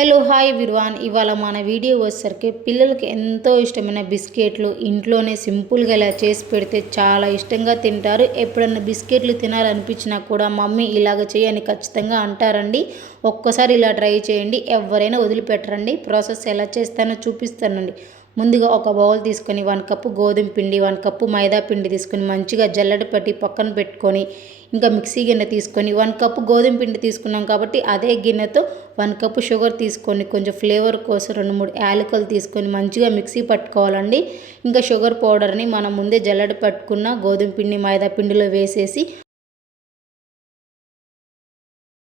Hello hi everyone. ఇవాళ మన video వచ్చేసరికి పిల్లలకి ఎంతో ఇష్టమైన బిస్కెట్లు ఇంట్లోనే సింపుల్గా ఇలా చేసి పెడితే చాలా ఇష్టంగా తింటారు. ఎప్పుడన్నా బిస్కెట్లు తినాలనిపించినా కూడా మమ్మీ ఇలాగ చేయని ఖచ్చితంగా అంటారండి. ఒక్కసారి ఇలా ట్రై చేయండి, ఎవరైనా వదిలిపెట్టరండి. ప్రాసెస్ ఎలా చేస్తానో చూపిస్తానండి. ముందుగా ఒక బౌల్ తీసుకొని 1 కప్పు గోధుమ పిండి, 1 కప్పు మైదా పిండి తీసుకొని మంచిగా జల్లెడ పట్టి పక్కన పెట్టుకొని, ఇంకా మిక్సీ గిన్నె తీసుకొని 1 కప్పు గోధుమ పిండి తీసుకున్నాం కాబట్టి అదే గిన్నెతో 1 కప్పు షుగర్ తీసుకొని కొంచెం ఫ్లేవర్ కోసం 2-3 యాలకులు తీసుకొని మంచిగా మిక్సీ పట్టుకోవాలండి. ఇంకా షుగర్ పౌడర్ని మనం ముందే జల్లెడ పట్టుకున్న గోధుమ పిండి మైదా పిండిలో వేసేసి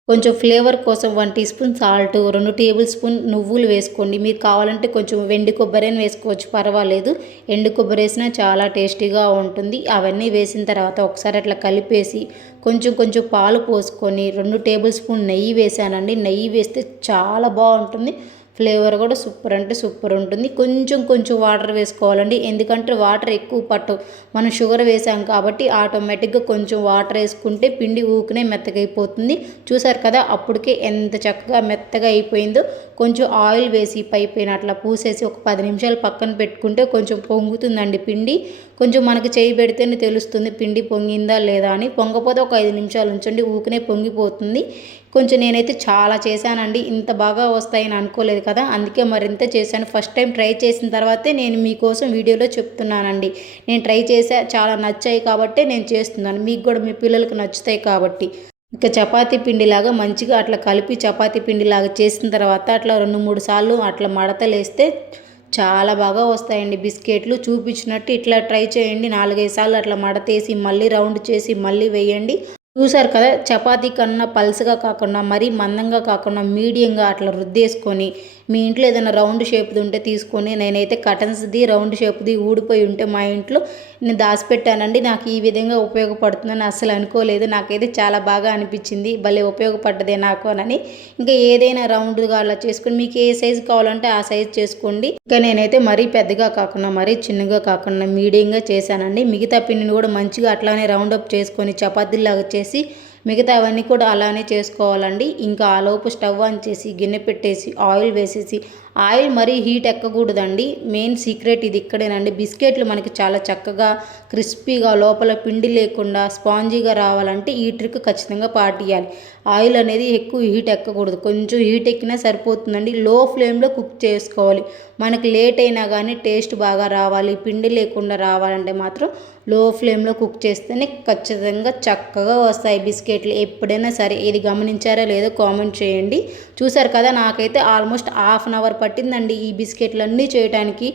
కొంచెం ఫ్లేవర్ కోసం 1 teaspoon salt, 2 tablespoon నువ్వులు వేసుకోండి. మీరు కావాలంటే కొంచెం వెండి కొబ్బరిని వేసుకోవచ్చు, పర్వాలేదు. ఎండు కొబ్బరి వేసినా చాలా టేస్టీగా ఉంటుంది. అవన్నీ వేసిన తర్వాత ఒకసారి అట్లా కలిపేసి కొంచెం కొంచెం పాలు పోసుకొని 2 టేబుల్ స్పూన్ నెయ్యి వేసానండి. నెయ్యి వేస్తే చాలా బాగుంటుంది. ఫ్లేవర్ కూడా సూపర్ అంటే సూపర్ ఉంటుంది. కొంచెం కొంచెం వాటర్ వేసుకోవాలండి, ఎందుకంటే వాటర్ ఎక్కువ పట్టవు. మనం షుగర్ వేసాం కాబట్టి ఆటోమేటిక్గా కొంచెం వాటర్ వేసుకుంటే పిండి ఊకనే మెత్తగా అయిపోతుంది. చూసారు కదా, అప్పటికే ఎంత చక్కగా మెత్తగా అయిపోయిందో. కొంచెం ఆయిల్ వేసి పైన అట్లా పూసేసి ఒక 10 నిమిషాలు పక్కన పెట్టుకుంటే కొంచెం పొంగుతుందండి పిండి. కొంచెం మనకి చేయి పెడితేనే తెలుస్తుంది పిండి పొంగిందా లేదా అని. పొంగపోతే ఒక 5 నిమిషాలు ఉంచండి, ఊకనే పొంగిపోతుంది. కొంచెం నేనైతే చాలా చేశానండి, ఇంత బాగా వస్తాయని అనుకోలేదు కదా, అందుకే మరింత చేశాను. ఫస్ట్ టైం ట్రై చేసిన తర్వాతే నేను మీకోసం వీడియోలో చెప్తున్నానండి. నేను ట్రై చేసా, చాలా నచ్చాయి కాబట్టే నేను చేస్తున్నాను. మీకు కూడా మీ పిల్లలకు నచ్చుతాయి కాబట్టి. ఇక చపాతీ పిండిలాగా మంచిగా అట్లా కలిపి చపాతీ పిండిలాగా చేసిన తర్వాత అట్లా 2-3 సార్లు అట్లా మడతలేస్తే చాలా బాగా వస్తాయండి బిస్కెట్లు. చూపించినట్టు ఇట్లా ట్రై చేయండి. 4-5 సార్లు అట్లా మడతేసి మళ్ళీ రౌండ్ చేసి మళ్ళీ వేయండి. చూసారు కదా, చపాతీ కన్నా పల్సగా కాకుండా మరీ మందంగా కాకుండా మీడియంగా అట్లా రుద్దేసుకొని మీ ఇంట్లో ఏదైనా రౌండ్ షేప్ది ఉంటే తీసుకొని, నేనైతే కటన్స్ది రౌండ్ షేప్ది ఊడిపోయి ఉంటే మా ఇంట్లో నేను దాచిపెట్టానండి. నాకు ఈ విధంగా ఉపయోగపడుతుందని అస్సలు అనుకోలేదు. నాకైతే చాలా బాగా అనిపించింది, భలే ఉపయోగపడ్డదే నాకు అని. ఇంకా ఏదైనా రౌండ్గా అలా చేసుకొని మీకు ఏ సైజు కావాలంటే ఆ సైజు చేసుకోండి. ఇంకా నేనైతే మరీ పెద్దగా కాకుండా మరీ చిన్నగా కాకుండా మీడియంగా చేశానండి. మిగతా పిండిని కూడా మంచిగా అట్లానే రౌండప్ చేసుకొని చపాతీలాగా చేసి మిగతా అవన్నీ కూడా అలానే చేసుకోవాలండి. ఇంకా ఆలోపు స్టవ్ ఆన్ చేసి గిన్నె పెట్టేసి ఆయిల్ వేసేసి, ఆయిల్ మరీ హీట్ ఎక్కకూడదండి. మెయిన్ సీక్రెట్ ఇది ఇక్కడేనండి. బిస్కెట్లు మనకి చాలా చక్కగా క్రిస్పీగా లోపల పిండి లేకుండా స్పాంజీగా రావాలంటే ఈ ట్రిక్ ఖచ్చితంగా పాటియాలి. ఆయిల్ అనేది ఎక్కువ హీట్ ఎక్కకూడదు, కొంచెం హీట్ ఎక్కినా సరిపోతుందండి. లో ఫ్లేమ్లో కుక్ చేసుకోవాలి. మనకి లేట్ అయినా కానీ టేస్ట్ బాగా రావాలి, పిండి లేకుండా రావాలంటే మాత్రం లో ఫ్లేమ్లో కుక్ చేస్తేనే ఖచ్చితంగా చక్కగా వస్తాయి బిస్కెట్లు ఎప్పుడైనా సరే. ఇది గమనించారా లేదో కామెంట్ చేయండి. చూసారు కదా, నాకైతే ఆల్మోస్ట్ హాఫ్ అన్ అవర్ పట్టిందండి ఈ బిస్కెట్లు అన్నీ చేయడానికి.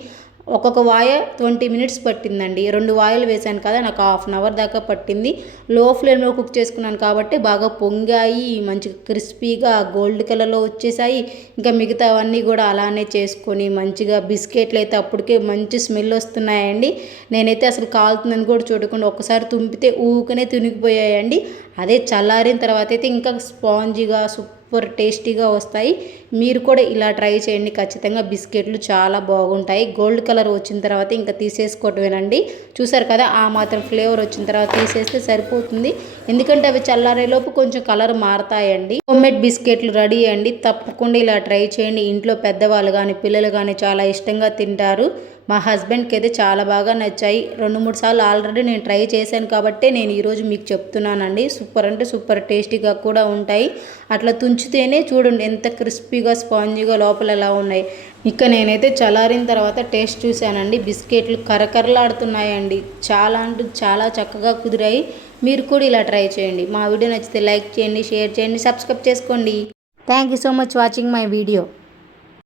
ఒక్కొక్క వాయ 20 మినిట్స్ పట్టిందండి. 2 వాయలు వేసాను కదా, నాకు హాఫ్ అన్ అవర్ దాకా పట్టింది. లో ఫ్లేమ్లో కుక్ చేసుకున్నాను కాబట్టి బాగా పొంగాయి, మంచిగా క్రిస్పీగా గోల్డ్ కలర్లో వచ్చేసాయి. ఇంకా మిగతావన్నీ కూడా అలానే చేసుకొని మంచిగా బిస్కెట్లు అయితే అప్పటికే మంచి స్మెల్ వస్తున్నాయండి. నేనైతే అసలు కాలుతుందని కూడా చూడకుండా ఒక్కసారి తుంపితే ఊకనే తునిగిపోయాయండి. అదే చల్లారిన తర్వాత అయితే ఇంకా స్పాంజీగా సూపర్ టేస్టీగా వస్తాయి. మీరు కూడా ఇలా ట్రై చేయండి, ఖచ్చితంగా బిస్కెట్లు చాలా బాగుంటాయి. గోల్డ్ కలర్ వచ్చిన తర్వాత ఇంకా తీసేసుకోవటమేనండి. చూసారు కదా, ఆ మాత్రం ఫ్లేవర్ వచ్చిన తర్వాత తీసేస్తే సరిపోతుంది. ఎందుకంటే అవి చల్లారేలోపు కొంచెం కలర్ మారతాయండి. హోమ్మేడ్ బిస్కెట్లు రెడీ అండి. తప్పకుండా ఇలా ట్రై చేయండి. ఇంట్లో పెద్దవాళ్ళు కానీ పిల్లలు కానీ చాలా ఇష్టంగా తింటారు. మా హస్బెండ్కి అయితే చాలా బాగా నచ్చాయి. 2-3 సార్లు ఆల్రెడీ నేను ట్రై చేశాను కాబట్టి నేను ఈరోజు మీకు చెప్తున్నానండి. సూపర్ అంటే సూపర్ టేస్టీగా కూడా ఉంటాయి. అట్లా తుంచితేనే చూడండి ఎంత క్రిస్పీగా స్పాంజీగా లోపల ఎలా ఉన్నాయి. ఇక నేనైతే చల్లారిన తర్వాత టేస్ట్ చూశానండి. బిస్కెట్లు కరకరలాడుతున్నాయండి. చాలా అంటే చాలా చక్కగా కుదిరాయి. మీరు కూడా ఇలా ట్రై చేయండి. మా వీడియో నచ్చితే లైక్ చేయండి, షేర్ చేయండి, సబ్స్క్రైబ్ చేసుకోండి. Thank you so much watching my video.